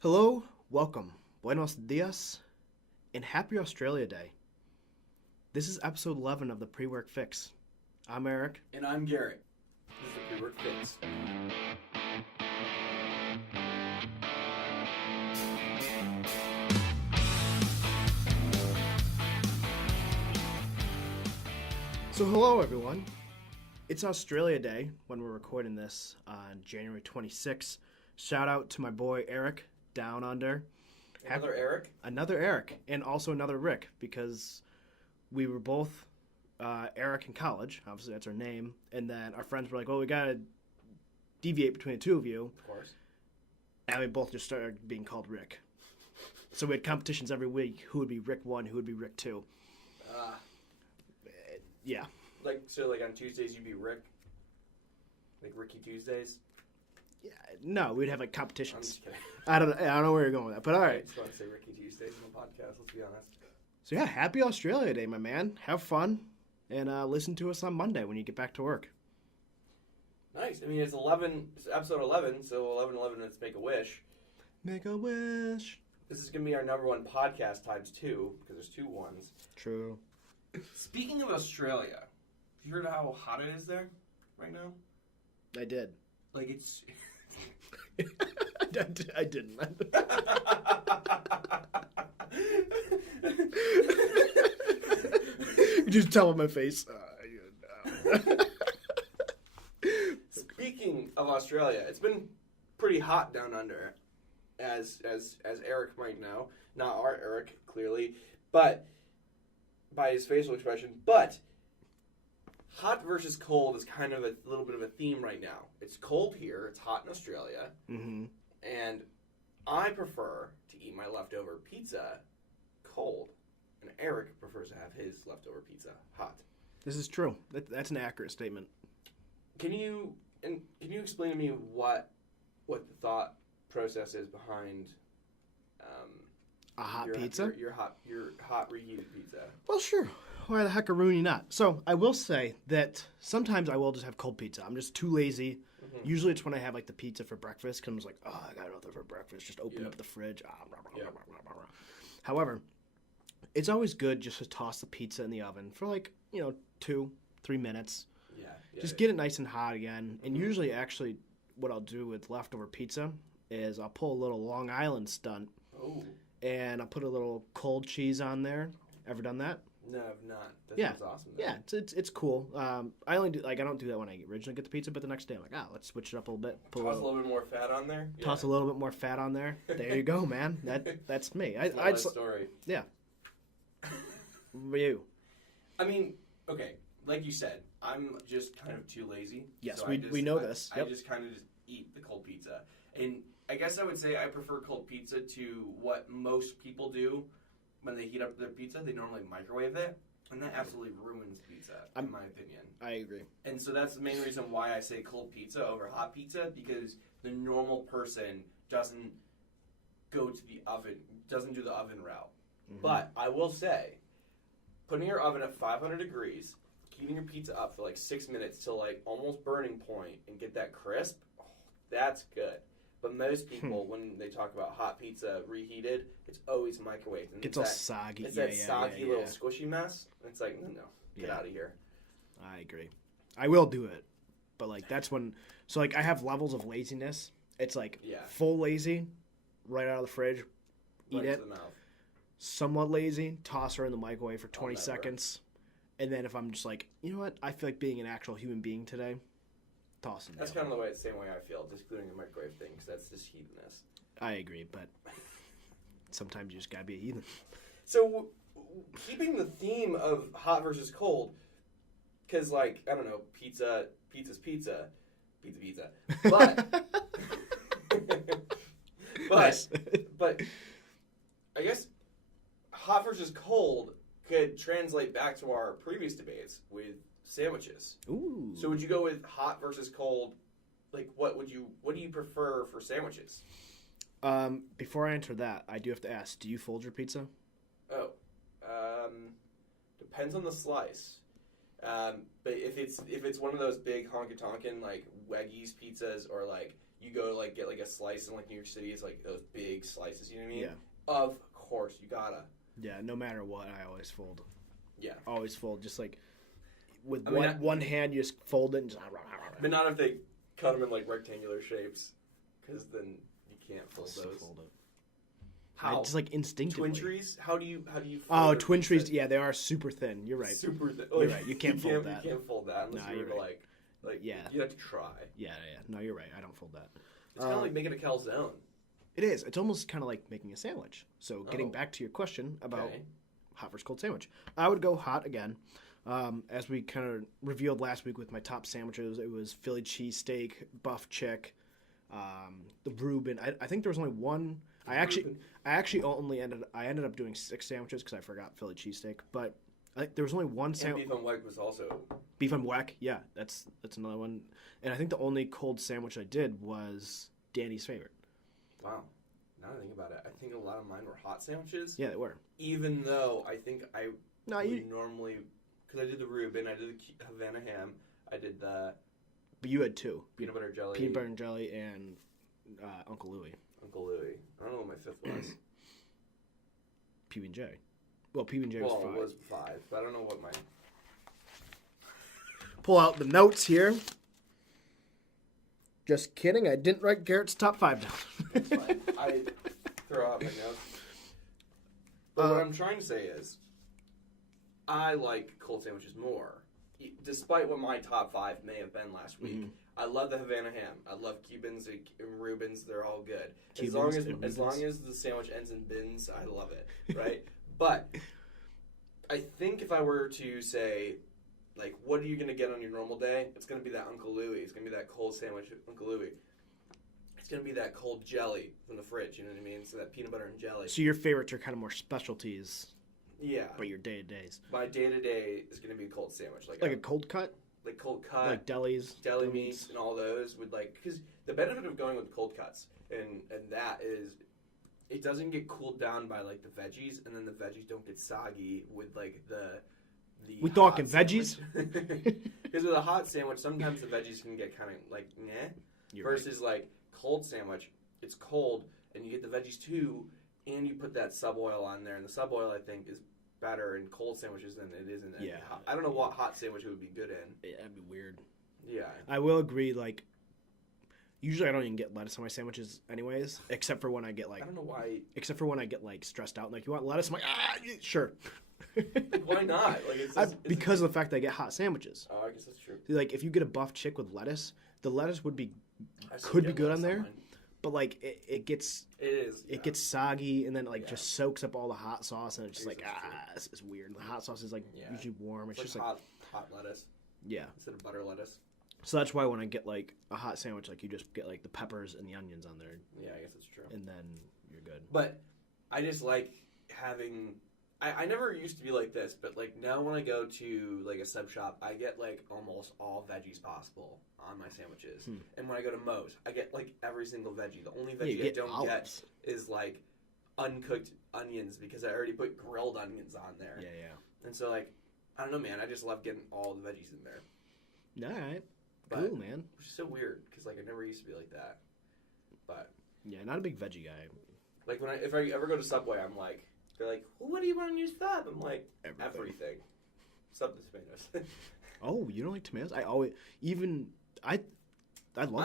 Hello, welcome, buenos dias, and happy Australia Day. This is episode 11 of the Pre-Work Fix. I'm Eric. And I'm Garrett. This is the Pre-Work Fix. So hello everyone. It's Australia Day when we're recording this on January 26th. Shout out to my boy Eric down under. Another Eric, and also another Rick, because we were both Eric in college. Obviously, that's our name. And then our friends were like, well, we got to deviate between the two of you. Of course. And we both just started being called Rick. So we had competitions every week. Who would be Rick 1, who would be Rick 2. Yeah. Like on Tuesdays you'd be Rick? Like Ricky Tuesdays? Yeah, no, we'd have like competitions. I'm just kidding. I don't know where you're going with that, but all right. I just want to say Ricky Tuesdays on the podcast, let's be honest. So yeah, happy Australia Day, my man. Have fun, and listen to us on Monday when you get back to work. Nice. I mean, it's episode 11, so 11, let's make a wish. Make a wish. This is going to be our number one podcast times 2, because there's 2 ones. True. Speaking of Australia, have you heard how hot it is there right now? I did. Like, it's... I didn't. You just tell my face. Speaking of Australia, it's been pretty hot down under, as Eric might know. Not our Eric, clearly, but by his facial expression. But hot versus cold is kind of a little bit of a theme right now. It's cold here. It's hot in Australia. Mm-hmm. And I prefer to eat my leftover pizza cold. And Eric prefers to have his leftover pizza hot. This is true. That's an accurate statement. Can you explain to me what the thought process is behind a hot pizza? Your hot reheated pizza. Well, sure. Why the heck are Rooney not? So I will say that sometimes I will just have cold pizza. I'm just too lazy. Mm-hmm. Usually it's when I have like the pizza for breakfast because I'm just like, oh, I got nothing for breakfast. Just open up the fridge. However, it's always good just to toss the pizza in the oven for 2-3 minutes. Just get it nice and hot again. And usually, actually, what I'll do with leftover pizza is I'll pull a little Long Island stunt. Oh. And I'll put a little cold cheese on there. Ever done that? No, I've not. That sounds awesome. Though. Yeah, it's cool. I only do I don't do that when I originally get the pizza, but the next day I'm like, let's switch it up a little bit. Toss a little bit more fat on there. Toss a little bit more fat on there. There you go, man. That's me. That's my story. Yeah. What about you? I mean, okay, like you said, I'm just kind of too lazy. Yes, so we know this. Yep. I just kind of just eat the cold pizza. And I guess I would say I prefer cold pizza to what most people do when they heat up their pizza. They normally microwave it, and that absolutely ruins pizza, in my opinion. I agree. And so that's the main reason why I say cold pizza over hot pizza, because the normal person doesn't go to the oven, doesn't do the oven route. Mm-hmm. But I will say, putting your oven at 500 degrees, heating your pizza up for 6 minutes till almost burning point and get that crisp, that's good. But most people, when they talk about hot pizza reheated, it's always microwaved. And it's all soggy. It's that soggy little squishy mess. It's like, no, get out of here. I agree. I will do it. But that's when, so I have levels of laziness. It's full lazy, right out of the fridge, eat it. To the mouth. Somewhat lazy, toss her in the microwave for 20 seconds. And then if I'm just you know what, I feel like being an actual human being today, toss it. That's kind of the same way I feel, just doing the microwave thing, because that's just heathenness. I agree, but sometimes you just gotta be a heathen. So, keeping the theme of hot versus cold, because, I don't know, pizza's pizza. But, nice. but, I guess hot versus cold could translate back to our previous debates with sandwiches. Ooh. So would you go with hot versus cold? What do you prefer for sandwiches? Before I answer that, I do have to ask, do you fold your pizza? Oh, depends on the slice. But if it's one of those big honky tonkin Weggies pizzas or you go like get like a slice in like New York City, it's like those big slices. You know what I mean? Yeah. Of course, you gotta. Yeah. No matter what, I always fold. Yeah. Always fold. Just like with I mean, one hand, you just fold it and just. But not if they cut them in like rectangular shapes, because then you can't fold those. Fold it. How? Just like instinctively. Twin trees? How do you? Oh, twin trees. Yeah, they are super thin. You're right. Super thin. You're right. You can't fold that. You can't fold that unless you're right. like yeah. You have to try. Yeah. No, you're right. I don't fold that. It's kind of like making a calzone. It is. It's almost kind of like making a sandwich. So getting back to your question about hot versus cold sandwich, I would go hot again. As we kind of revealed last week with my top sandwiches, it was Philly cheesesteak, buff chick, the Reuben. I think there was only one. I actually only ended up doing 6 sandwiches because I forgot Philly cheesesteak. But I think there was only one sandwich. And beef on weck was also. Beef on weck, yeah, that's another one. And I think the only cold sandwich I did was Danny's favorite. Wow. Now that I think about it, I think a lot of mine were hot sandwiches. Yeah, they were. Even though I think I would normally, because I did the Reuben, I did the Havana ham, I did the. But you had 2. Peanut butter jelly. Peanut butter and jelly and Uncle Louie. Uncle Louie. I don't know what my 5th was. PB&J. Well, PB&J was 5. Well, it was 5, but I don't know what my. Pull out the notes here. Just kidding. I didn't write Garrett's top 5 down. It's fine. I throw out my notes. But what I'm trying to say is, I like cold sandwiches more. Despite what my top 5 may have been last week, I love the Havana ham. I love Cubans and Reubens. They're all good. As long as the sandwich ends in bins, I love it. Right? But I think if I were to say, like, what are you going to get on your normal day? It's going to be that Uncle Louie. It's going to be that cold sandwich Uncle Louie. It's going to be that cold jelly from the fridge. You know what I mean? So that peanut butter and jelly. So your favorites are kind of more specialties. Yeah. But your day-to-days. My day-to-day is going to be a cold sandwich. Like a cold cut? Like cold cut. Like delis. Deli meats and all those would because the benefit of going with cold cuts and that is it doesn't get cooled down by like the veggies and then the veggies don't get soggy with like the we talking veggies? Because with a hot sandwich, sometimes the veggies can get kind of like meh. Versus like cold sandwich, it's cold and you get the veggies too, and you put that sub oil on there, and the sub oil I think is better in cold sandwiches than it is in any hot. I don't know what hot sandwich it would be good in. Yeah, that'd be weird. Yeah, I will agree. Like, usually I don't even get lettuce on my sandwiches, anyways, except for when I get like. I don't know why. Except for when I get like stressed out, like you want lettuce, I'm like sure. Like, why not? Like because of the fact that I get hot sandwiches. Oh, I guess that's true. Like if you get a buff chick with lettuce, the lettuce could be good on there, but like it gets gets soggy and then just soaks up all the hot sauce and it's just this is weird. The hot sauce is usually warm. It's just like hot lettuce. Yeah. Instead of butter lettuce. So that's why when I get like a hot sandwich, like you just get like the peppers and the onions on there. Yeah, I guess that's true. And then you're good. But I just like having. I never used to be like this, but like now when I go to like a sub shop, I get like almost all veggies possible on my sandwiches. And when I go to Moe's, I get like every single veggie. The only veggie I don't get is like uncooked onions because I already put grilled onions on there. Yeah. And so like I don't know, man. I just love getting all the veggies in there. All right. Cool, man. Which is so weird because like I never used to be like that. But yeah, not a big veggie guy. Like if I ever go to Subway, I'm like. They're like, well, what do you want in your sub? I'm like, everything. Sub the tomatoes. Oh, you don't like tomatoes? I love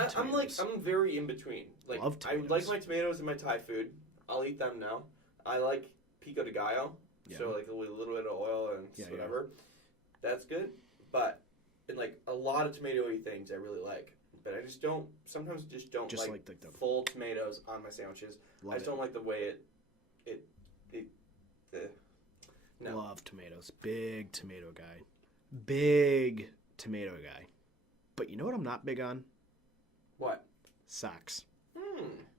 tomatoes. I'm very in between. Like, I like my tomatoes in my Thai food. I'll eat them now. I like pico de gallo. Yeah. So like with a little bit of oil and whatever. Yeah. That's good. But in like a lot of tomatoey things I really like. But I just don't like the full tomatoes on my sandwiches. I just don't like the way it no. Love tomatoes. Big tomato guy. Big tomato guy. But you know what I'm not big on? What? Socks.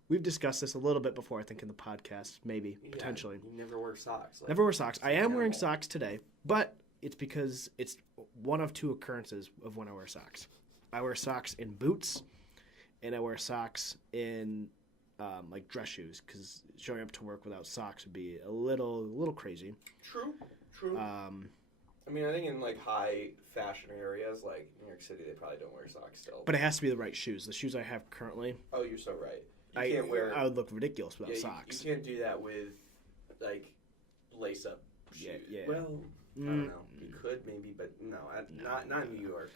We've discussed this a little bit before, I think, in the podcast. Maybe. Yeah, potentially. You never wear socks. Never wear socks. I am wearing socks today. But it's because it's one of 2 occurrences of when I wear socks. I wear socks in boots. And I wear socks in... like dress shoes, because showing up to work without socks would be a little crazy. True. I mean, I think in like high fashion areas like New York City, they probably don't wear socks still. But it has to be the right shoes. The shoes I have currently. Oh, you're so right. You can't wear. I would look ridiculous without socks. You can't do that with like lace up shoes. Yeah. Well, I don't know. You could maybe, but no, not in New York.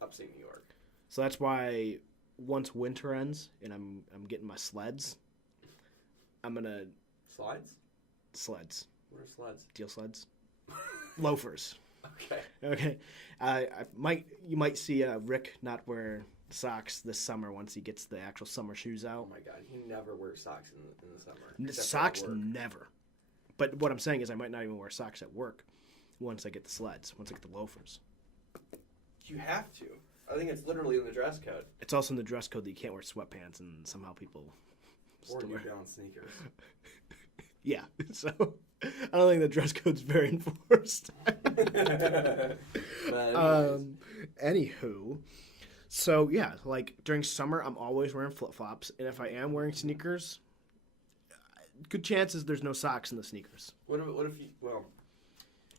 Upstate New York. So that's why once winter ends and I'm getting my sleds, I'm gonna sleds. What are sleds? Steel sleds. Loafers. Okay. You might see Rick not wear socks this summer once he gets the actual summer shoes out. Oh my God, he never wears socks in the summer. Socks never. But what I'm saying is I might not even wear socks at work once I get the sleds, once I get the loafers. You have to. I think it's literally in the dress code. It's also in the dress code that you can't wear sweatpants, and somehow people or New Balance sneakers. Yeah, so I don't think the dress code's very enforced. Anywho, so yeah, like during summer, I'm always wearing flip-flops, and if I am wearing sneakers, good chances there's no socks in the sneakers. What if you,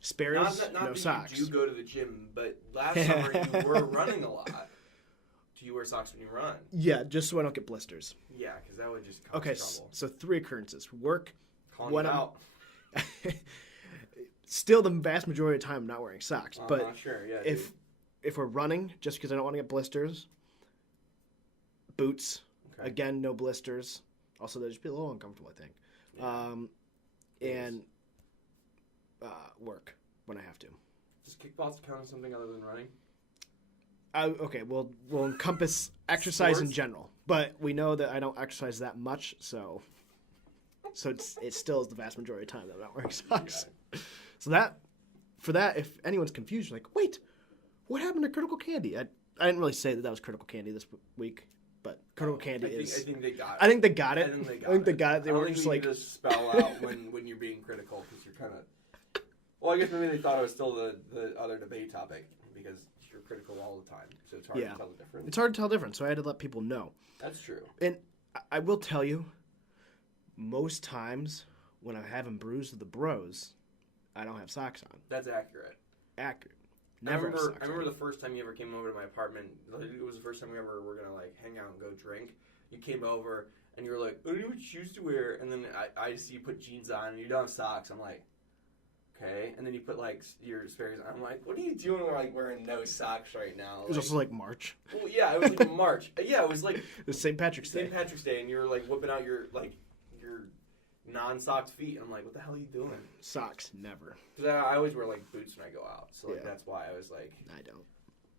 Sperry's, not no socks. You do go to the gym, but last summer you were running a lot. Do you wear socks when you run? Yeah, just so I don't get blisters. Yeah, because that would just cause trouble. So 3 occurrences. Work. Calling you out. Still, the vast majority of the time, I'm not wearing socks. But sure, yeah, if we're running, just because I don't want to get blisters, boots. Okay. Again, no blisters. Also, they'd just be a little uncomfortable, I think. Yeah. And work when I have to. Does kickball count as something other than running? Okay, we'll encompass exercise in general, but we know that I don't exercise that much, so it still is the vast majority of the time that I'm not wearing socks. Okay. So if anyone's confused, you're like, wait, what happened to Critical Candy? I didn't really say that was Critical Candy this week, but Critical Candy is. I think they got it. I think they got it. I think they got it. They were just like to spell out when you're being critical because you're kind of. Well, I guess maybe they thought it was still the other debate topic because you're critical all the time, so it's hard to tell the difference. It's hard to tell the difference, so I had to let people know. That's true. And I will tell you, most times when I'm having brews with the bros, I don't have socks on. That's accurate. Never. I remember the first time you ever came over to my apartment. It was the first time we ever were gonna like hang out and go drink. You came over and you were like, "Oh, do you know what shoes to wear?" And then I see you put jeans on and you don't have socks. I'm like, okay. And then you put like your Sperry's on. I'm like, what are you doing? Like wearing no socks right now. It was also like March. Well, yeah, it was like March. Yeah, it was like it was St. Patrick's Day. St. Patrick's Day, and you were like whipping out your non-socked feet. And I'm like, what the hell are you doing? Socks, never. Because I always wear like boots when I go out, so like, that's why I was like, I don't.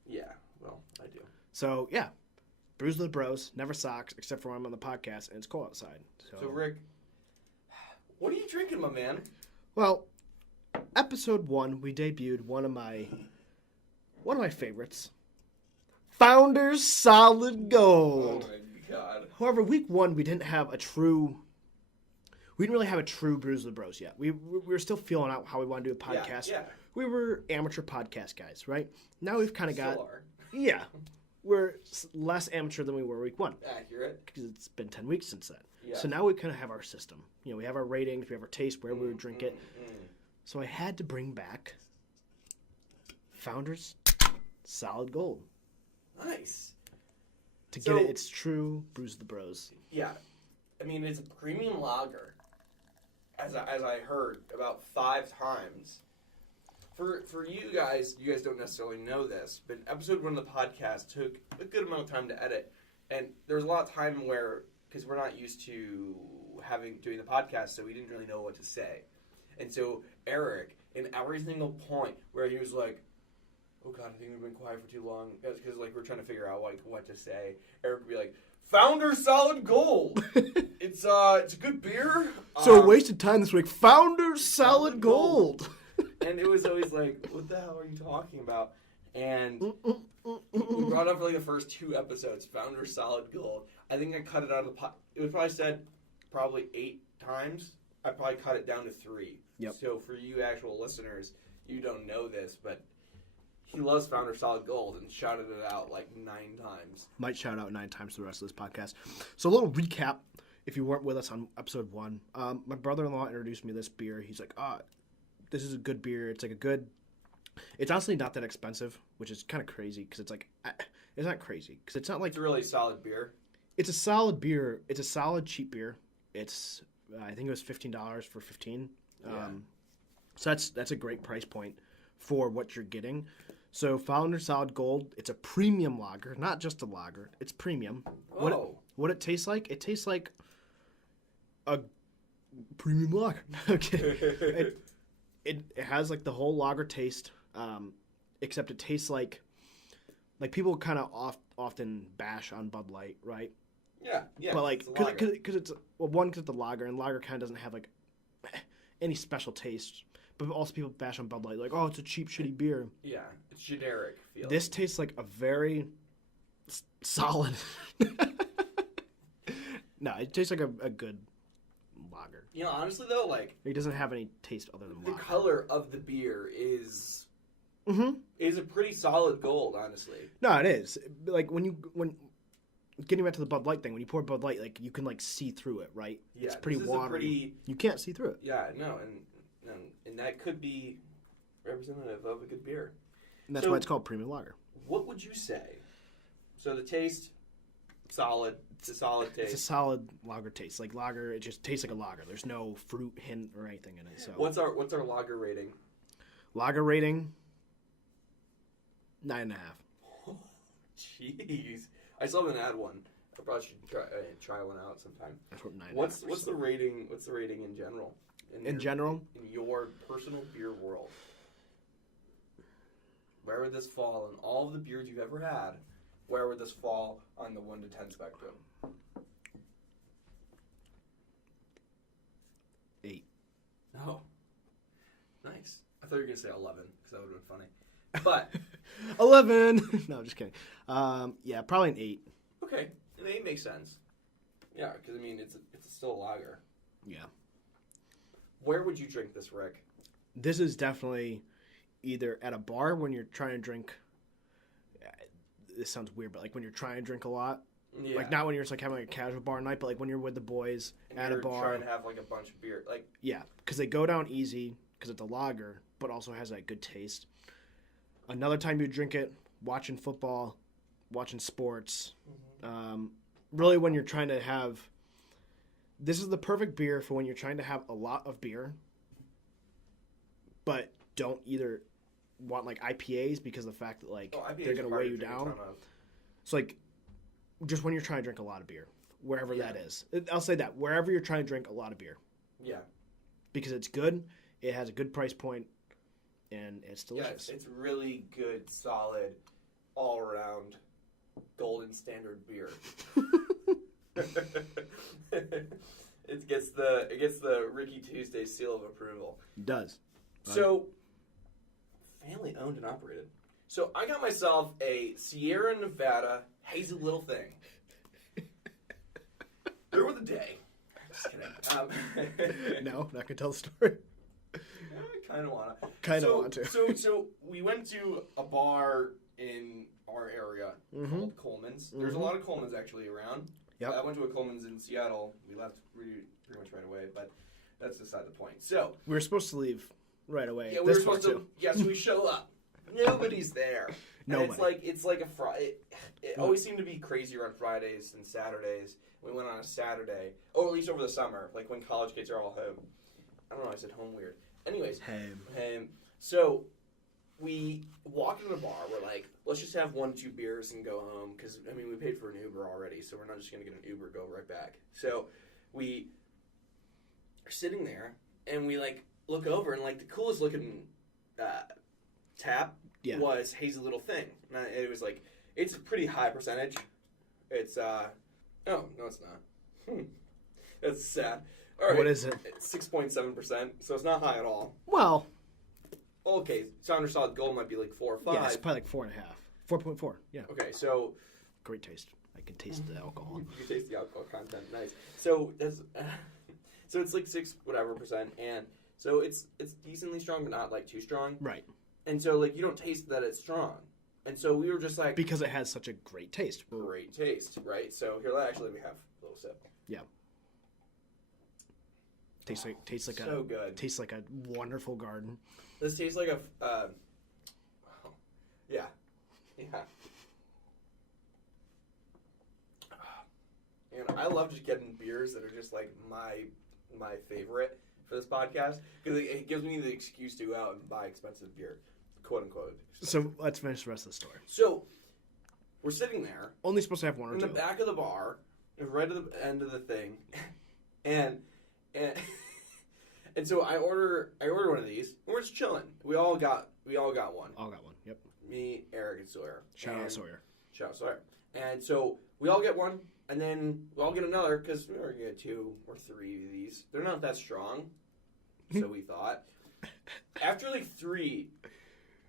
Yeah, well, I do. So yeah, brews with the bros, never socks, except for when I'm on the podcast and it's cold outside. So Rick, what are you drinking, my man? Well, episode 1, we debuted one of my favorites, Founder's Solid Gold. Oh my God. However, week 1 we didn't really have a true Brews with the Bros yet. We were still feeling out how we want to do a podcast. Yeah. We were amateur podcast guys, right? Now we've kind of got... Still are. Yeah. We're less amateur than we were week 1. Accurate. Because it's been 10 weeks since then. Yeah. So now we kind of have our system. You know, we have our ratings, we have our taste, where we would drink it. So I had to bring back Founder's Solid Gold. Nice. To get its true Brews with the Bros. Yeah. I mean, it's a premium lager. As I heard about 5 times. For you guys don't necessarily know this, but episode 1 of the podcast took a good amount of time to edit, and there was a lot of time where, because we're not used to doing the podcast, so we didn't really know what to say, and so Eric, in every single point where he was like, "Oh God, I think we've been quiet for too long," because like we're trying to figure out like what to say, Eric would be like, Founder Solid Gold. It's a good beer. So wasted time this week. Founder Solid Gold. And it was always like, what the hell are you talking about? And we brought up for like the first 2 episodes, Founder Solid Gold. I think I cut it out of the pot. It was probably said 8 times. I probably cut it down to 3. Yep. So for you actual listeners, you don't know this, but he loves Founder Solid Gold and shouted it out like 9 times. Might shout out 9 times for the rest of this podcast. So a little recap, if you weren't with us on episode 1. My brother-in-law introduced me to this beer. He's like, this is a good beer. It's like a good It's honestly not that expensive, which is kind of crazy because it's like it's not crazy because it's not like It's a really solid beer. it's a solid beer. It's a solid cheap beer. It's I think it was $15 for 15. Yeah. So that's a great price point for what you're getting. So Founder Solid Gold, it's a premium lager, not just a lager. It's premium. Oh. What it tastes like? It tastes like a premium lager. Okay. It has like the whole lager taste, except it tastes like people kind of often bash on Bud Light, right? Yeah. But like because because it's because it's the lager, and lager kind of doesn't have like any special taste. But also people bash on Bud Light, like, oh, it's a cheap, shitty beer. Yeah, it's generic feel. This tastes like a very solid. No, it tastes like a good lager. You know, honestly though, like It doesn't have any taste other than the lager. color of the beer is Mm-hmm. a pretty solid gold, honestly. No, it is. Like when getting back to the Bud Light thing, when you pour Bud Light, like you can like see through it, right? Yeah, It's pretty this is a watery. You can't see through it. Yeah, no, and that could be representative of a good beer. And that's So- why it's called premium lager. What would you say? So the taste, solid. It's a solid It's a taste. solid lager taste. Like lager, it just tastes like a lager. There's no fruit hint or anything in it. So What's our lager rating? lager rating 9.5. Jeez, I still haven't had one. I probably should try one out sometime. That's what 9.5. What's the rating? What's the rating in general? in general? In your personal beer world, where would this fall in all of the beers you've ever had? Where would this fall on the 1 to 10 spectrum? 8. Oh, nice. I thought you were gonna say 11 because that would have been funny. But 11. No, just kidding. Yeah, probably an 8. okay, an 8 makes sense. Yeah, because I mean it's still a lager. Yeah. Where would you drink this, Rick? This is definitely either at a bar when you're trying to drink. This sounds weird, but like when you're trying to drink a lot. Yeah. Like not when you're just like having like a casual bar night, but like when you're with the boys And at a you're bar. trying to have like a bunch of beer, like Yeah, because they go down easy because it's a lager, but also has that good taste. Another time you drink it, watching football, watching sports. Really, when you're trying to have, this is the perfect beer for when you're trying to have a lot of beer, but don't either want like IPAs because of the fact that like IPAs they're gonna are hard weigh to you drink a down. ton of. So like, just when you're trying to drink a lot of beer, wherever Yeah. that is, I'll say that wherever you're trying to drink a lot of beer. Yeah. Because it's good, it has a good price point, and it's delicious. Yeah, it's really good, solid, all around golden standard beer. It gets the Ricky Tuesday seal of approval. It does. So, family owned and operated. So I got myself a Sierra Nevada hazy little thing. There was a day. Just kidding. No, not gonna tell the story. I kind of wanna. Want to. So we went to a bar in our area called Coleman's. There's a lot of Coleman's actually around. Yep. I went to a Coleman's in Seattle. We left pretty much right away, but that's beside the point. So We were supposed to leave right away. yeah, we were supposed to. Yeah, so we show up. Nobody's there. Nobody. And it's like a Friday. It always seemed to be crazier on Fridays and Saturdays. We went on a Saturday, or at least over the summer, like when college kids are all home. I don't know. I said home weird. Anyways, so we walk into the bar. We're like, let's just have 1-2 beers and go home because I mean we paid for an Uber already, so we're not just gonna get an Uber go right back. So we are sitting there and we like look over and like the coolest looking tap was Hazy Little Thing. And it was like it's a pretty high percentage. It's oh no, it's not. That's sad. All right. What is it? It's 6.7%, so it's not high at all. Well, Okay, Sounder Solid Gold might be like 4 or 5. yeah, it's probably like 4.5, 4.4. Yeah, Okay, so great taste. I can taste the alcohol. you taste the alcohol content. Nice. So that's so it's like 6 whatever percent, and so it's decently strong, but not like too strong. Right, And so like you don't taste that it's strong, and so we were just like because it has such a great taste. great taste, right? So here, actually, we have a little sip. Yeah. Tastes like so good. Tastes like a wonderful garden. This tastes like a Yeah. Yeah. And I love just getting beers that are just like my favorite for this podcast because it gives me the excuse to go out and buy expensive beer, quote unquote. So let's finish the rest of the story. So we're sitting there, only supposed to have one or in two. the back of the bar, right at the end of the thing, and so I order one of these, and we're just chilling. We all got one. All got one. Yep. Me, Eric, and Sawyer. Shout out Sawyer. And so we all get one, and then we all get another because we were going to get 2 or 3 of these. They're not that strong, so we thought. After like 3,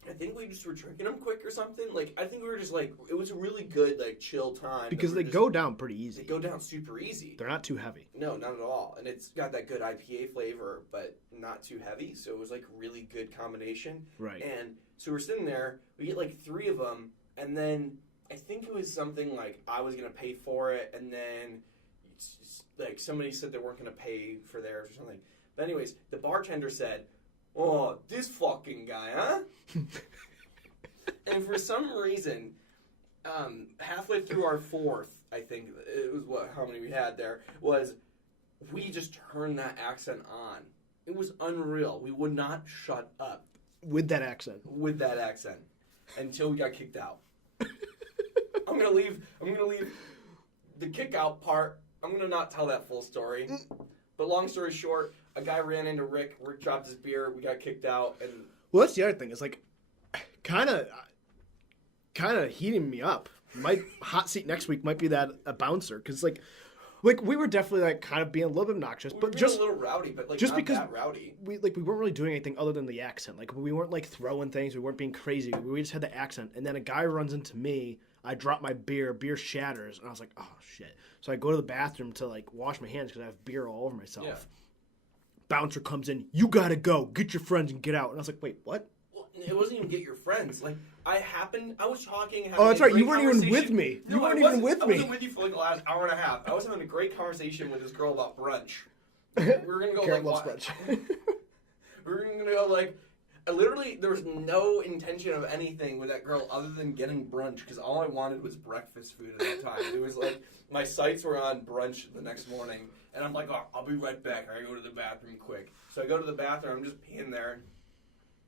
I think we just were drinking them quick or something. Like, I think we were just like, it was a really good, like, chill time. Because they go down pretty easy. They go down super easy. They're not too heavy. No, not at all. And it's got that good IPA flavor, but not too heavy. So it was like really good combination. Right. And so we're sitting there, we get like 3 of them, and then I think it was something like I was going to pay for it, and then like somebody said they weren't going to pay for theirs or something. But anyways, the bartender said, "Oh, this fucking guy, huh?" And for some reason, halfway through our 4th, I think it was how many we had there, was we just turned that accent on. It was unreal. We would not shut up. With that accent. Until we got kicked out. I'm gonna leave the kick out part. I'm gonna not tell that full story. But long story short, a guy ran into Rick. Rick dropped his beer. We got kicked out. And well, that's the other thing. It's like kind of heating me up. My hot seat next week might be that a bouncer because like we were definitely like kind of being a little bit obnoxious, but just a little rowdy, but like just not because that rowdy. We weren't really doing anything other than the accent. Like we weren't like throwing things. We weren't being crazy. We just had the accent. And then a guy runs into me. I drop my beer shatters, and I was like, oh shit. So I go to the bathroom to like wash my hands because I have beer all over myself. Yeah. Bouncer comes in. You gotta go. Get your friends and get out. And I was like, wait, what? Well, it wasn't even get your friends. Like I was talking. Oh, that's right. You weren't even with me. No, you weren't even with me. I wasn't with you for like the last hour and a half. I was having a great conversation with this girl about brunch. We were gonna go Garrett like loves brunch. We were gonna go like. Literally, there was no intention of anything with that girl other than getting brunch because all I wanted was breakfast food at that time. It was like my sights were on brunch the next morning, and I'm like, oh, I'll be right back. I gotta go to the bathroom quick. So I go to the bathroom. I'm just peeing there,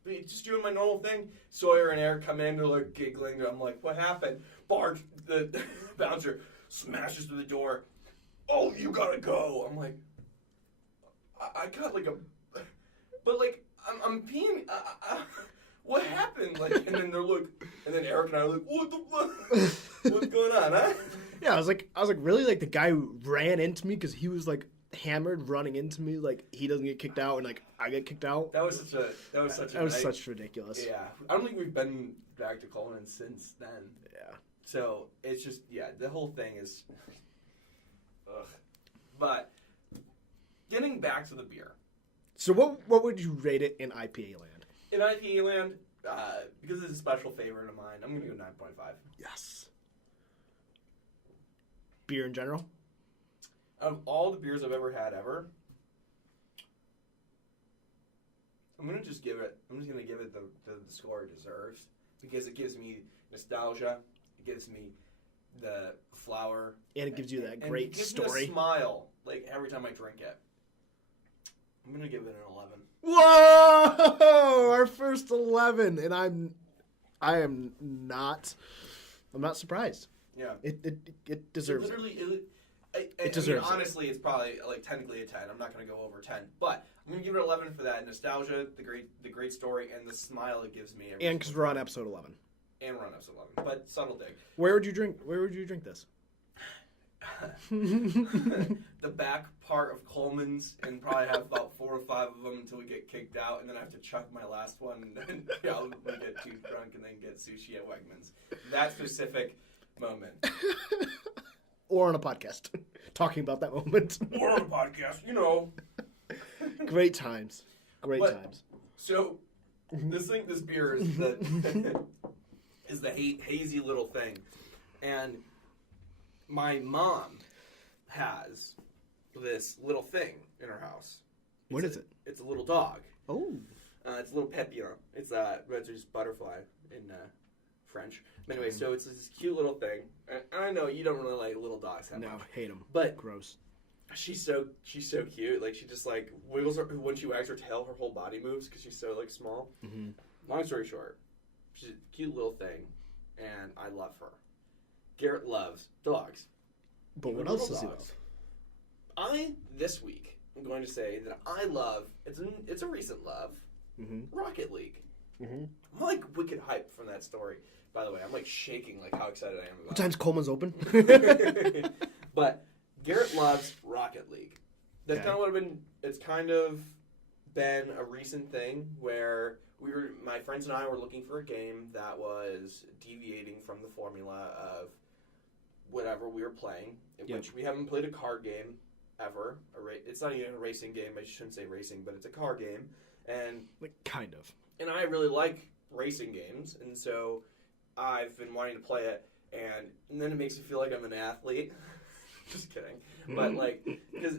just doing my normal thing. Sawyer and Eric come in. They're like giggling. I'm like, what happened? The bouncer smashes through the door. Oh, you gotta go. I'm like, I got like a, but like. I'm peeing. What happened? Like, and then they're like, and then Eric and I are like, what the fuck? What's going on, huh? Yeah, I was like, really, like the guy who ran into me because he was like hammered, running into me, like he doesn't get kicked out and like I get kicked out. That was such ridiculous. Yeah, I don't think we've been back to Coleman since then. Yeah. So it's just the whole thing is, ugh. But getting back to the beer. So what would you rate it in IPA land? In IPA land, because it's a special favorite of mine, I'm going to go 9.5. Yes. Beer in general? Out of all the beers I've ever had ever, I'm going to give it the score it deserves because it gives me nostalgia. It gives me the flower. And it gives you that great story. Me a smile like every time I drink it. I'm going to give it an 11. Whoa! Our first 11, and I'm not surprised. Yeah. It deserves it. It deserves it. Honestly, it's probably like technically a 10. I'm not going to go over 10, but I'm going to give it 11 for that nostalgia, the great story, and the smile it gives me. And because we're on episode 11. And we're on episode 11, but subtle dig. Where would you drink this? The back part of Coleman's and probably have about 4 or 5 of them until we get kicked out, and then I have to chuck my last one and then I'll get too drunk and then get sushi at Wegmans. That specific moment. Or on a podcast, talking about that moment. Or on a podcast, you know. Great times. Times. So, this beer is the hazy little thing, and my mom has this little thing in her house. What is it? It's a little dog. Oh. It's a little Pepino. It's a red juice butterfly in French. But anyway, so it's this cute little thing. And I know you don't really like little dogs that much. No, hate them. But gross. She's so cute. Like she just like wiggles her when she wags her tail. Her whole body moves because she's so like small. Mm-hmm. Long story short, she's a cute little thing, and I love her. Garrett loves dogs. But what else does he love? This week, I'm going to say that I love, it's a recent love, Rocket League. Mm-hmm. I'm like wicked hyped from that story. By the way, I'm like shaking like how excited I am about it. What time's Coleman's open? But Garrett loves Rocket League. That's kind of what it's kind of been a recent thing where my friends and I were looking for a game that was deviating from the formula of whatever we were playing, which we haven't played a card game ever. It's not even a racing game. I shouldn't say racing, but it's a car game. And like kind of. And I really like racing games, and so I've been wanting to play it, and then it makes me feel like I'm an athlete. Just kidding. But like, because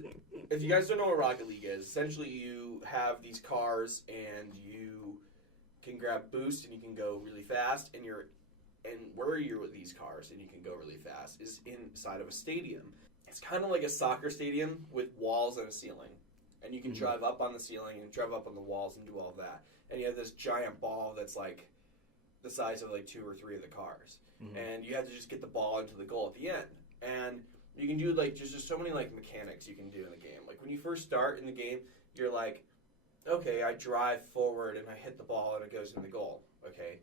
if you guys don't know what Rocket League is, essentially you have these cars and you can grab boost and you can go really fast, and where you're with these cars and you can go really fast is inside of a stadium. It's kind of like a soccer stadium with walls and a ceiling. And you can drive up on the ceiling and drive up on the walls and do all of that. And you have this giant ball that's like the size of like 2 or 3 of the cars. Mm-hmm. And you have to just get the ball into the goal at the end. And you can do like just so many like mechanics you can do in the game. Like when you first start in the game, you're like, okay, I drive forward and I hit the ball and it goes in the goal. Okay.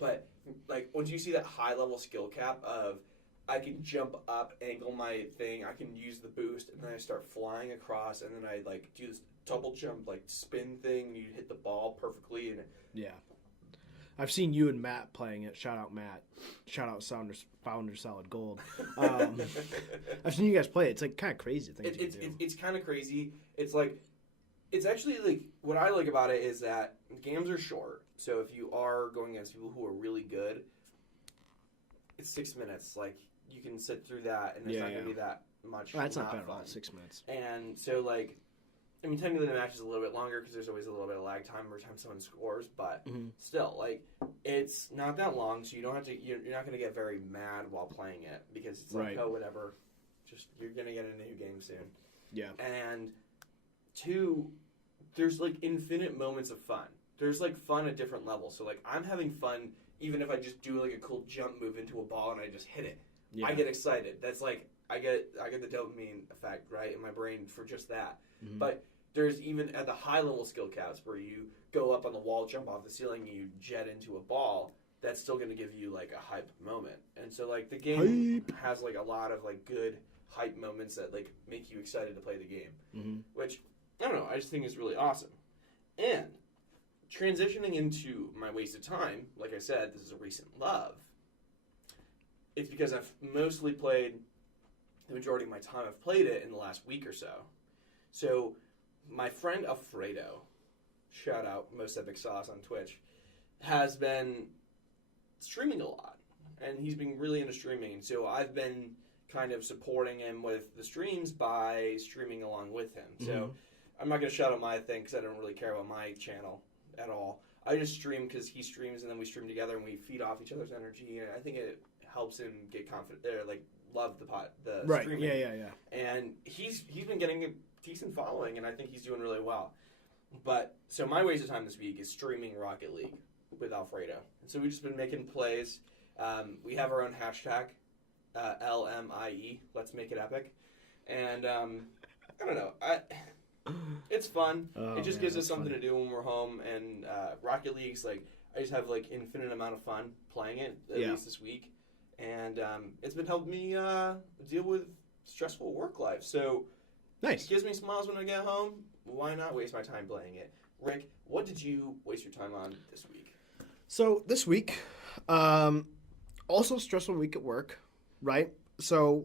But like once you see that high level skill cap of I can jump up, angle my thing, I can use the boost, and then I start flying across, and then I like do this double jump like spin thing, and you hit the ball perfectly. And yeah, I've seen you and Matt playing it. Shout out Matt. Shout out Founder Solid Gold. I've seen you guys play it. It's like kind of crazy. It's kind of crazy. It's like it's actually like what I like about it is that games are short. So if you are going against people who are really good, it's 6 minutes. Like you can sit through that, and it's not going to be that much. Oh, that's not bad at all. 6 minutes. And so, like, I mean, technically the match is a little bit longer because there's always a little bit of lag time every time someone scores. But still, like, it's not that long, so you don't have to. You're not going to get very mad while playing it because it's like, oh, whatever. Just you're going to get a new game soon. Yeah. And 2, there's like infinite moments of fun. There's like fun at different levels. So like I'm having fun. Even if I just do like a cool jump move into a ball and I just hit it, I get excited. That's like I get the dopamine effect right in my brain for just that. Mm-hmm. But there's even at the high level skill caps where you go up on the wall, jump off the ceiling, and you jet into a ball. That's still going to give you like a hype moment. And so like the game has like a lot of like good hype moments that like make you excited to play the game, which I don't know. I just think is really awesome. And transitioning into my wasted time, like I said, this is a recent love. It's because I've mostly played, the majority of my time I've played it in the last week or so. So my friend Alfredo, shout out Most Epic Sauce on Twitch, has been streaming a lot. And he's been really into streaming. And so I've been kind of supporting him with the streams by streaming along with him. So I'm not going to shout out my thing because I don't really care about my channel at all. I just stream because he streams and then we stream together and we feed off each other's energy, and I think it helps him get confident or like love the streaming. Yeah. And he's been getting a decent following, and I think he's doing really well. But so my waste of time this week is streaming Rocket League with Alfredo, and so we've just been making plays. We have our own hashtag LMIE, Let's Make It Epic, and I don't know. It's fun. It just gives us something to do when we're home. And Rocket League's like I just have like infinite amount of fun playing it at least this week, and it's been helping me deal with stressful work life. So nice. It gives me smiles when I get home. Why not waste my time playing it? Rick, what did you waste your time on this week? So this week, also stressful week at work, right? So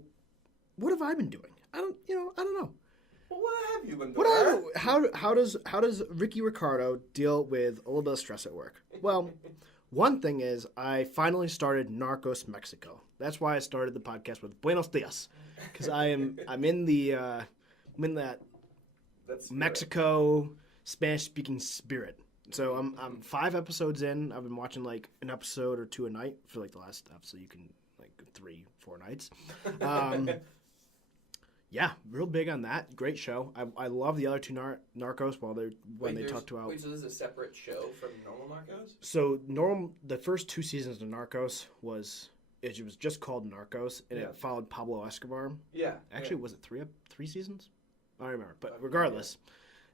what have I been doing? I don't know. Well, what have you been doing? How does Ricky Ricardo deal with a little bit of stress at work? Well, one thing is I finally started Narcos Mexico. That's why I started the podcast with Buenos Dias, because I'm in that Mexico Spanish speaking spirit. So I'm 5 episodes in. I've been watching like an episode or 2 a night for like the last episode. You can like 3-4 nights. Yeah, real big on that. Great show. I love the other 2 Narcos when they talked about. Wait, so this is a separate show from normal Narcos? So the first 2 seasons of Narcos was just called Narcos, and it followed Pablo Escobar. Yeah. Actually, was it 3 seasons? I don't remember. But regardless,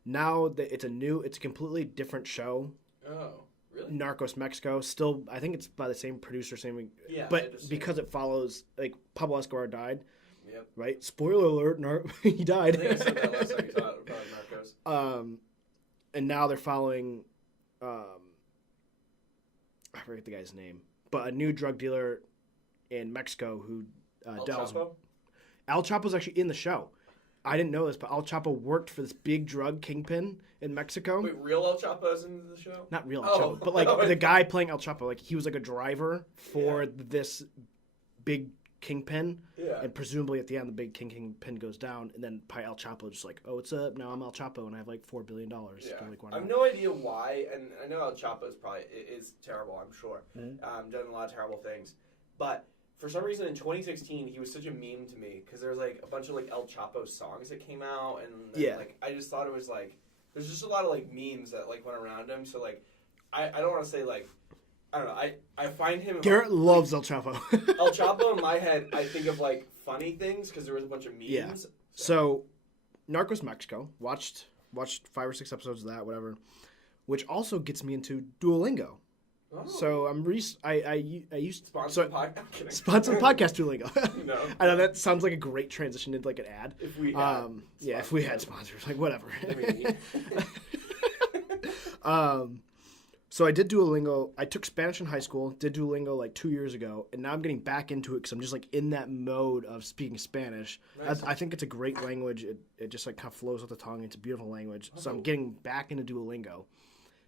now that it's a completely different show. Oh, really? Narcos Mexico. Still, I think it's by the same producer, same. Yeah. But because it follows, like Pablo Escobar died. Yep. Right. Spoiler alert. He died. I think I said that last time you saw it about Narcos. And now they're following. I forget the guy's name, but a new drug dealer in Mexico who delves. Chapo? Al Chapo's actually in the show. I didn't know this, but Al Chapo worked for this big drug kingpin in Mexico. Wait, real El Chapo's in the show? Not real El Chapo, but like the guy playing El Chapo, like he was like a driver for this big kingpin. Yeah. And presumably at the end, the big kingpin goes down, and then El Chapo just like, oh, what's up? Now I'm El Chapo, and I have like $4 billion. Yeah. Like, I have no idea why, and I know El Chapo is terrible, I'm sure. Mm-hmm. Done a lot of terrible things. But for some reason in 2016, he was such a meme to me, because there was like a bunch of like El Chapo songs that came out, and like I just thought it was like, there's just a lot of like memes that like went around him, so like, I don't want to say like, I don't know. I find him. Garrett loves El Chapo. El Chapo in my head, I think of like funny things because there was a bunch of memes. Yeah. So, Narcos Mexico. Watched 5 or 6 episodes of that, whatever. Which also gets me into Duolingo. Oh. So I used sponsored podcast. Sponsored podcast Duolingo. No. I know that sounds like a great transition into like an ad. If we had if we had sponsors, like whatever. So I did Duolingo. I took Spanish in high school, did Duolingo like 2 years ago, and now I'm getting back into it because I'm just like in that mode of speaking Spanish. Nice. I think it's a great language. It just like kind of flows with the tongue. It's a beautiful language. Oh. So I'm getting back into Duolingo,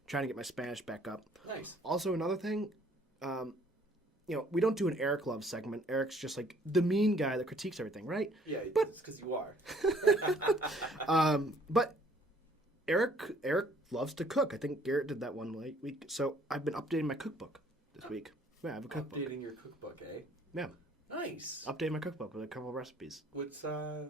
trying to get my Spanish back up. Nice. Also, another thing, we don't do an Eric Love segment. Eric's just like the mean guy that critiques everything, right? Yeah, but it's because you are. But Eric loves to cook. I think Garrett did that one week. So I've been updating my cookbook this week. Yeah, I have a cookbook. Updating your cookbook, eh? Yeah. Nice. Updating my cookbook with a couple of recipes. What's your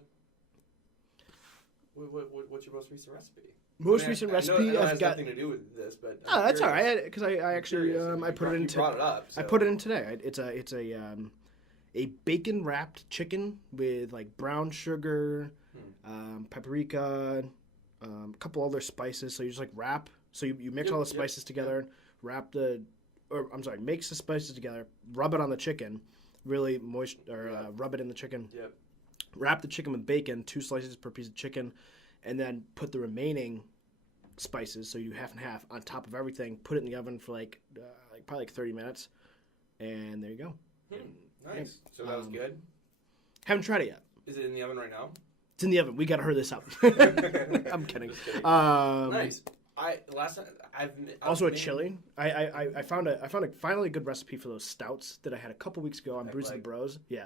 most recent recipe? Recipe it I've has got nothing to do with this, but oh, that's all right. Because I actually I put it in. Brought it up. So. I put it in today. It's a bacon wrapped chicken with like brown sugar, paprika. A couple other spices, so you just like wrap. So you mix all the spices together, mix the spices together, rub it on the chicken, really moist, or rub it in the chicken. Yep. Wrap the chicken with bacon, 2 slices per piece of chicken, and then put the remaining spices, so you do half and half, on top of everything. Put it in the oven for probably 30 minutes, and there you go. Nice. So that was good. Haven't tried it yet. Is it in the oven right now? It's in the oven. We gotta hurry this up. I'm kidding. Nice. Last time a chili. I found a finally good recipe for those stouts that I had a couple weeks ago on Brews of the Bros. Yeah,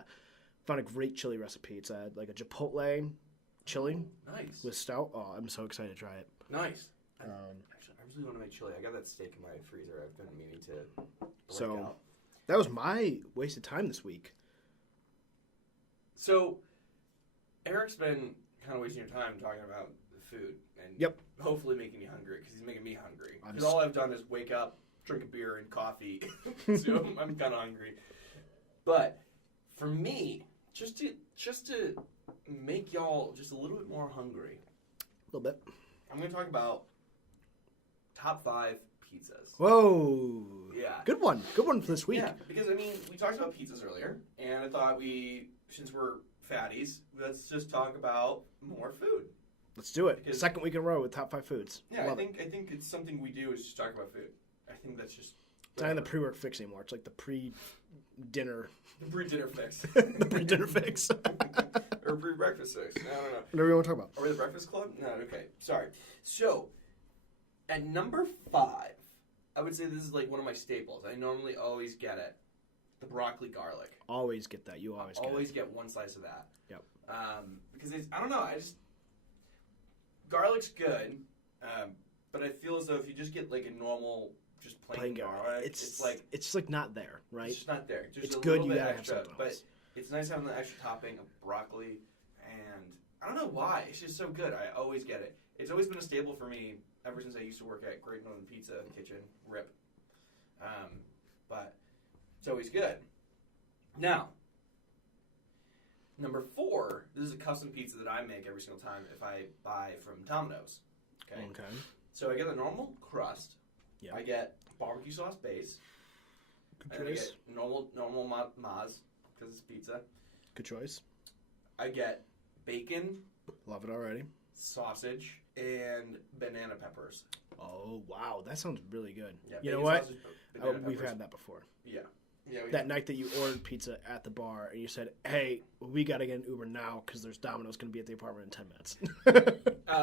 found a great chili recipe. It's like a chipotle chili. Nice. With stout. Oh, I'm so excited to try it. Nice. Actually, I really want to make chili. I got that steak in my freezer. I've been meaning to out. That was my wasted time this week. So. Eric's been kind of wasting your time talking about food and hopefully making me hungry because he's making me hungry. Because all I've done is wake up, drink a beer and coffee, so I'm kind of hungry. But for me, just to make y'all just a little bit more hungry, a little bit, I'm going to talk about top 5 pizzas. Whoa! Yeah, good one for this week. Yeah, because I mean we talked about pizzas earlier, and I thought since we're fatties, let's just talk about more food. Let's do it. Second week in a row with top 5 foods. Yeah, I think it's something we do is just talk about food. I think that's just. It's not in the pre-work fix anymore. It's like the pre-dinner. The pre-dinner fix. The pre-dinner fix. Or pre-breakfast fix. I don't know. Whatever you want to talk about. Are we the Breakfast Club? No, okay. Sorry. So, at number 5, I would say this is like one of my staples. I normally always get it. The broccoli garlic. Always get that. You always get one slice of that. Yep. Because I don't know. Garlic's good, but I feel is though, if you just get like a normal, just plain garlic, it's like not there, right? It's just not there. Just it's a good. little You bit gotta extra, have something but else. it's nice having the extra topping of broccoli, and I don't know why. It's just so good. I always get it. It's always been a staple for me ever since I used to work at Great Northern Pizza Kitchen. RIP. But it's always good. Now, number 4. This is a custom pizza that I make every single time if I buy from Domino's. Okay. So I get the normal crust. Yeah. I get barbecue sauce base. Good And I choice. get normal Maz because it's pizza. Good choice. I get bacon, Love it already. sausage, and banana peppers. Oh wow, that sounds really good. Yeah, you know bacon, what? sausage, banana We've peppers. had that before. Yeah. That night that you ordered pizza at the bar and you said, "Hey, we got to get an Uber now because there's Domino's going to be at the apartment in 10 minutes."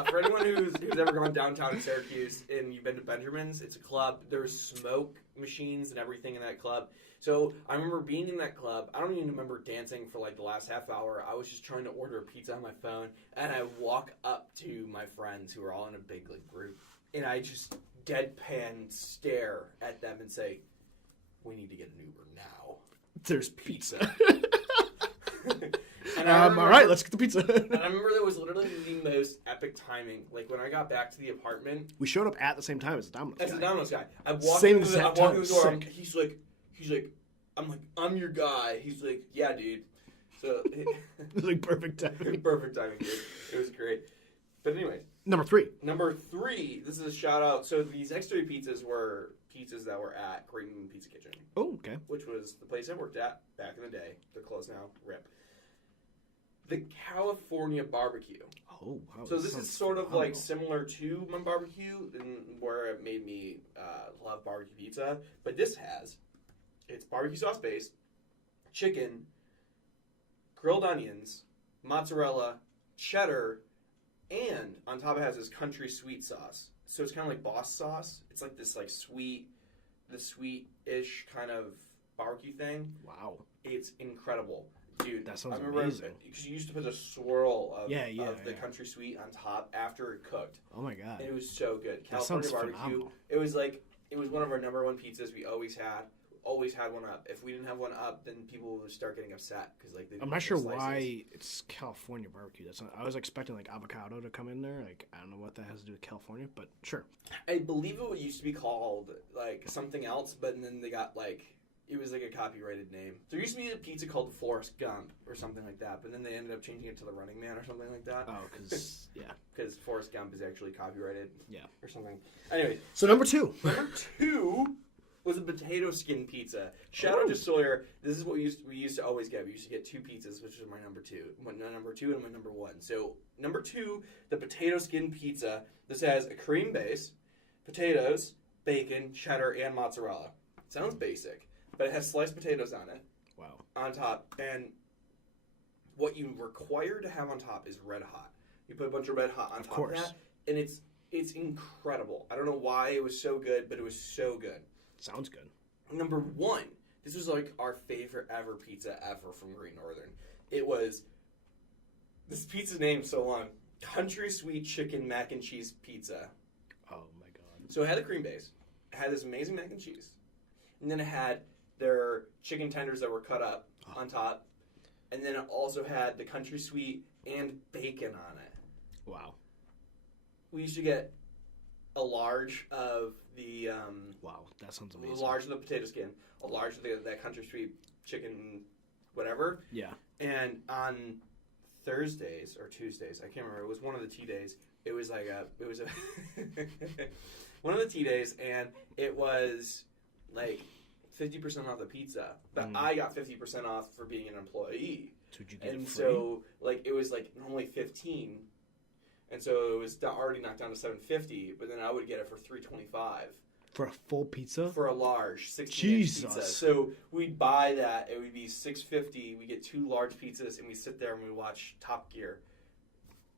For anyone who's ever gone downtown in Syracuse and you've been to Benjamin's, it's a club. There's smoke machines and everything in that club. So I remember being in that club. I don't even remember dancing for like the last half hour. I was just trying to order a pizza on my phone, and I walk up to my friends who are all in a big like group, and I just deadpan stare at them and say, "We need to get an Uber now. There's pizza." And all right, let's get the pizza. And I remember that was literally the most epic timing. Like when I got back to the apartment, We showed up at the same time as the Domino's as guy. the Domino's guy, I walked Same into the exact door. time. He's like, I'm like, I'm your guy. He's like, yeah, dude. So It was like perfect timing. perfect timing, dude. It was great. But anyways, Number 3. number 3. This is a shout out. So these extra pizzas were pizzas that were at Great Northern Pizza Kitchen, Oh, okay. which was the place I worked at back in the day. They're closed now. RIP. The California barbecue. Oh, wow. So that this sounds is sort of phenomenal. like similar to my barbecue, and where it made me love barbecue pizza. But this it's barbecue sauce based, chicken, grilled onions, mozzarella, cheddar, and on top it has this country sweet sauce. So it's kind of like boss sauce. It's like this like sweet-ish kind of barbecue thing. Wow. It's incredible. Dude, That sounds I remember amazing. because you used to put a swirl of the yeah. country sweet on top after it cooked. Oh my god. And it was so good. That California sounds barbecue. phenomenal. It was one of our number 1 pizzas we always had. Always had one up. If we didn't have one up, then people would start getting upset because like I'm not sure why it's California barbecue. That's not, I was expecting like avocado to come in there. Like I don't know what that has to do with California, but sure. I believe it used to be called like something else, but then they got like it was like a copyrighted name. There used to be a pizza called Forrest Gump or something like that, but then they ended up changing it to the Running Man or something like that. Oh, because yeah, Because Forrest Gump is actually copyrighted. Yeah. Or something. Anyway, so number 2. number 2 was a potato skin pizza. Shout out to Sawyer. This is what we used to always get. We used to get 2 pizzas, which was my number 2. My number 2 and my number 1. So number 2, the potato skin pizza. This has a cream base, potatoes, bacon, cheddar, and mozzarella. Sounds basic, but it has sliced potatoes on it. Wow. On top, and what you require to have on top is red hot. You put a bunch of red hot on top of that, and it's incredible. I don't know why it was so good, but it was so good. Sounds good. Number 1, this was like our favorite ever pizza ever from Great Northern. It was, this pizza's name so long, Country Sweet Chicken Mac and Cheese Pizza. Oh my god. So it had a cream base, it had this amazing mac and cheese, and then it had their chicken tenders that were cut up on top, and then it also had the country sweet and bacon on it. Wow. We used to get a large of the Wow, that sounds amazing. a large of the potato skin, a large of that country sweet chicken, whatever. Yeah. And on Thursdays or Tuesdays, I can't remember. It was one of the tea days. It was one of the tea days, and it was like 50% off the pizza. But I got 50% off for being an employee. So did you get And it free? so like it was like normally 15. And so it was already knocked down to $7.50, but then I would get it for $3.25 for a full pizza? for a large 16-inch Jesus. pizza. So we'd buy that. It would be $6.50. We get 2 large pizzas, and we sit there and we watch Top Gear.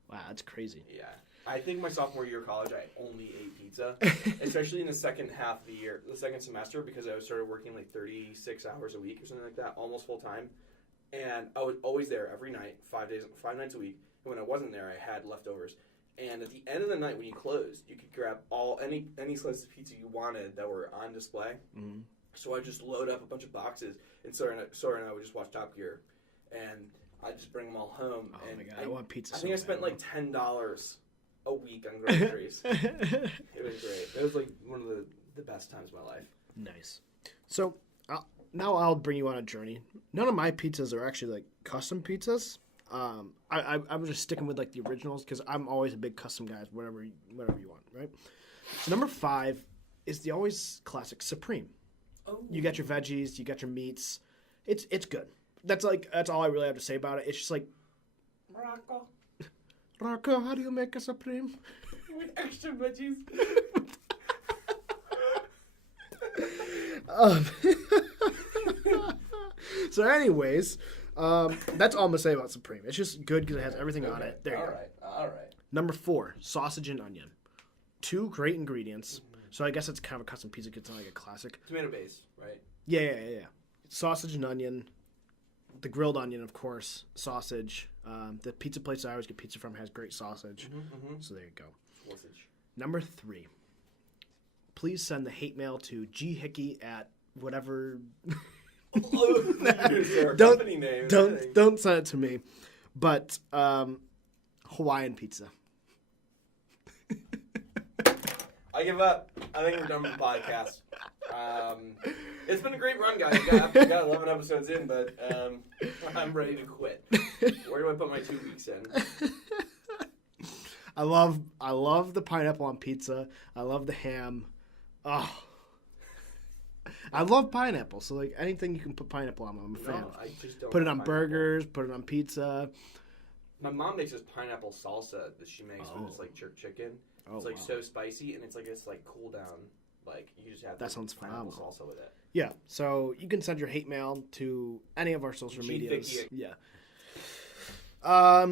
Wow, that's crazy. Yeah, I think my sophomore year of college, I only ate pizza, especially in the second half of the year, the second semester, because I started working like 36 hours a week or something like that, almost full time, and I was always there every night, 5 nights a week. And when I wasn't there, I had leftovers. And at the end of the night when you closed, you could grab any slices of pizza you wanted that were on display. Mm-hmm. So I just load up a bunch of boxes, and Sawyer and I would just watch Top Gear, and I'd just bring them all home. Oh and my god, I want pizza. I think I spent like $10 a week on groceries. It was great. It was like one of the best times of my life. Nice. So now I'll bring you on a journey. None of my pizzas are actually like custom pizzas. I was just sticking with like the originals because I'm always a big custom guy. Whatever you want, right? So number 5 is the always classic Supreme. Oh. You got your veggies, you got your meats. It's good. That's all I really have to say about it. It's just like Rocco, how do you make a Supreme? With extra veggies. So anyways, that's all I'm going to say about Supreme. It's just good because it has everything on it. There you go. All right. Number 4, sausage and onion. 2 great ingredients. Mm-hmm. So I guess it's kind of a custom pizza because it's not like a classic. Tomato base, right? Yeah. Sausage and onion. The grilled onion, of course. Sausage. The pizza place I always get pizza from has great sausage. Mm-hmm. So there you go. Sausage. Number 3. Please send the hate mail to ghickey at whatever... Don't send it to me. But Hawaiian pizza. I give up. I think we're done with the podcast. It's been a great run, guys. We got 11 episodes in, but I'm ready to quit. Where do I put my 2 weeks in? I love the pineapple on pizza. I love the ham. Oh. I love pineapple, so like anything you can put pineapple on, I'm a fan. I just don't put it on burgers, put it on pizza. My mom makes this pineapple salsa that she makes when it's like jerk chicken. It's like so spicy, and it's like cool down. Like you just have that sounds pineapple phenomenal. salsa with it. Yeah, so you can send your hate mail to any of our social medias. Yeah. I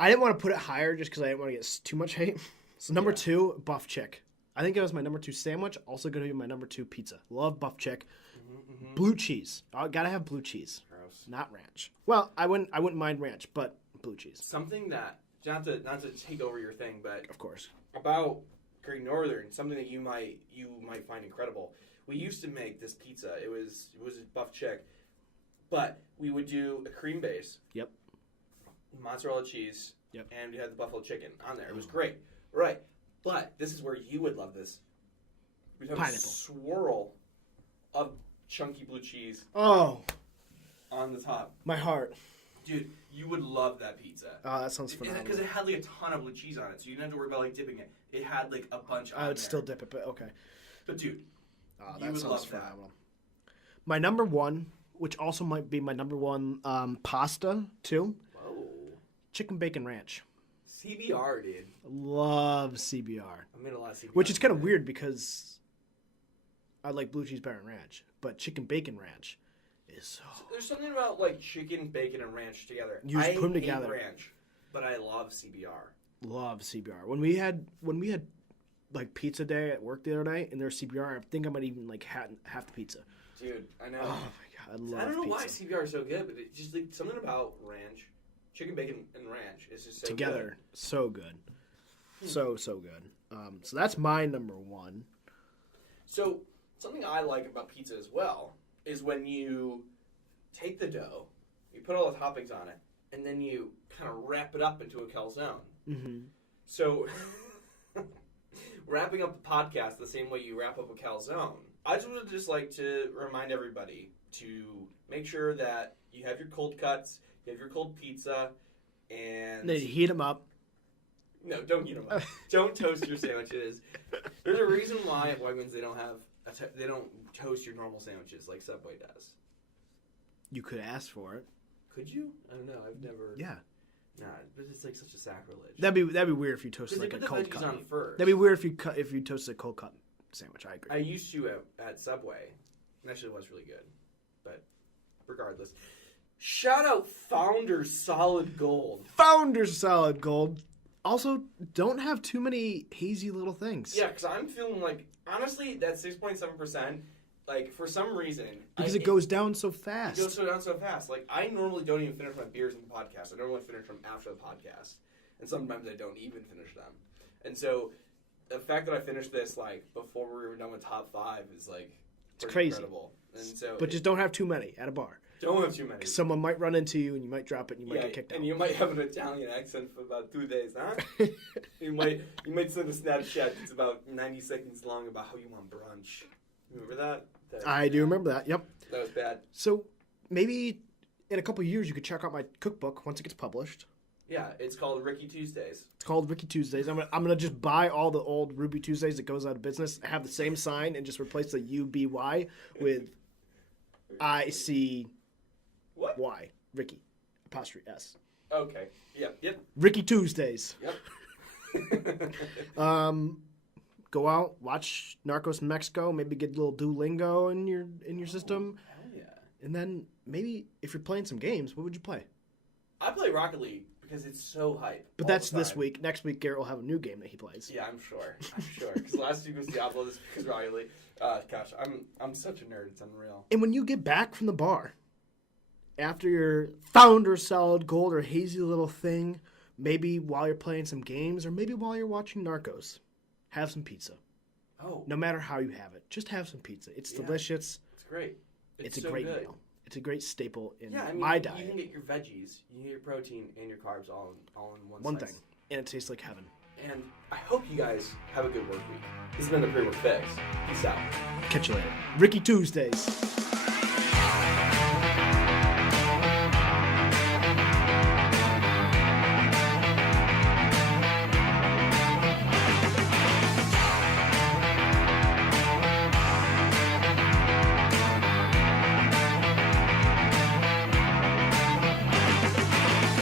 didn't want to put it higher just because I didn't want to get too much hate. So number 2, buff chick. I think it was my number 2 sandwich. Also going to be my number 2 pizza. Love buff chick. Mm-hmm. Blue cheese. Gotta have blue cheese. Gross. Not ranch. Well, I wouldn't mind ranch, but blue cheese. Something that not to take over your thing, but of course about Great Northern, something that you might find incredible. We used to make this pizza. It was a buff chick, but we would do a cream base. Yep. Mozzarella cheese. Yep. And we had the buffalo chicken on there. It was great. Right. But this is where you would love this. We have pineapple. A swirl of chunky blue cheese. Oh. On the top. My heart. Dude, you would love that pizza. Oh, that sounds phenomenal. Because it had like a ton of blue cheese on it, so you didn't have to worry about like dipping it. It had like a bunch on I would there. still dip it, but okay. But dude, that you would sounds love phenomenal. My number 1, which also might be my number 1 pasta too. Whoa. Chicken bacon ranch. CBR, dude. Love CBR. I made a lot of CBR. Which is kind of weird because I like blue cheese better than ranch, but chicken bacon ranch is so. There's something about like chicken, bacon, and ranch together. You just put them together. I hate ranch, but I love CBR. Love CBR. When we had like pizza day at work the other night, and there's CBR, I think I might even like half the pizza. Dude, I know. Oh my god, I love. I don't know pizza. why CBR is so good, but it's just like something about ranch. Chicken, bacon, and ranch is just so together, good. So good, so good. So that's my number 1. So something I like about pizza as well is when you take the dough, you put all the toppings on it, and then you kind of wrap it up into a calzone. Mm-hmm. So wrapping up the podcast the same way you wrap up a calzone, I just like to remind everybody to make sure that you have your cold cuts. You have your cold pizza, and then you heat them up. No, don't heat them up. Don't toast your sandwiches. There's a reason why at Wegmans they don't toast your normal sandwiches like Subway does. You could ask for it. Could you? I don't know. I've never. Yeah. Nah, but it's like such a sacrilege. That'd be weird if you toasted like a cold cut. On first. That'd be weird if you toasted a cold cut sandwich. I agree. I used to at Subway. It actually was really good, but regardless. Shout out Founders Solid Gold. Founders Solid Gold. Also, don't have too many hazy little things. Yeah, because I'm feeling like, honestly, that 6.7%, like, for some reason... Because it goes down so fast. It goes down so fast. Like, I normally don't even finish my beers in the podcast. I normally finish them after the podcast. and sometimes I don't even finish them. And so the fact that I finished this like before we were done with top 5 is like it's crazy. Incredible. And so but just don't have too many at a bar. Don't have too many. Someone might run into you and you might drop it and you might get kicked out. And you might have an Italian accent for about 2 days, huh? you might send a Snapchat that's about 90 seconds long about how you want brunch. Remember that? I do remember that. Yep. That was bad. So maybe in a couple of years you could check out my cookbook once it gets published. Yeah, it's called Ricky Tuesdays. It's called Ricky Tuesdays. I'm gonna just buy all the old Ruby Tuesdays that goes out of business, have the same sign, and just replace the UBY with ICY. What? Y. Ricky. Apostrophe S. Okay. Yep. Ricky Tuesdays. Yep. Go out, watch Narcos Mexico, maybe get a little Duolingo in your system. Hell yeah. And then maybe if you're playing some games, what would you play? I play Rocket League because it's so hype. But that's this week. Next week, Garrett will have a new game that he plays. Yeah, I'm sure. Because last week was Diablo, this week was Rocket League. Gosh, I'm such a nerd. It's unreal. And when you get back from the bar, after your founder salad gold or hazy little thing, maybe while you're playing some games or maybe while you're watching Narcos, have some pizza. Oh. No matter how you have it, just have some pizza. It's delicious. It's great. It's a so great good. meal. It's a great staple in Yeah, I mean, my diet. You can get your veggies, you can get your protein and your carbs all in one One slice. thing. And it tastes like heaven. And I hope you guys have a good work week. This has been the Pre-Work Fix. Peace out. Catch you later. Ricky Tuesdays.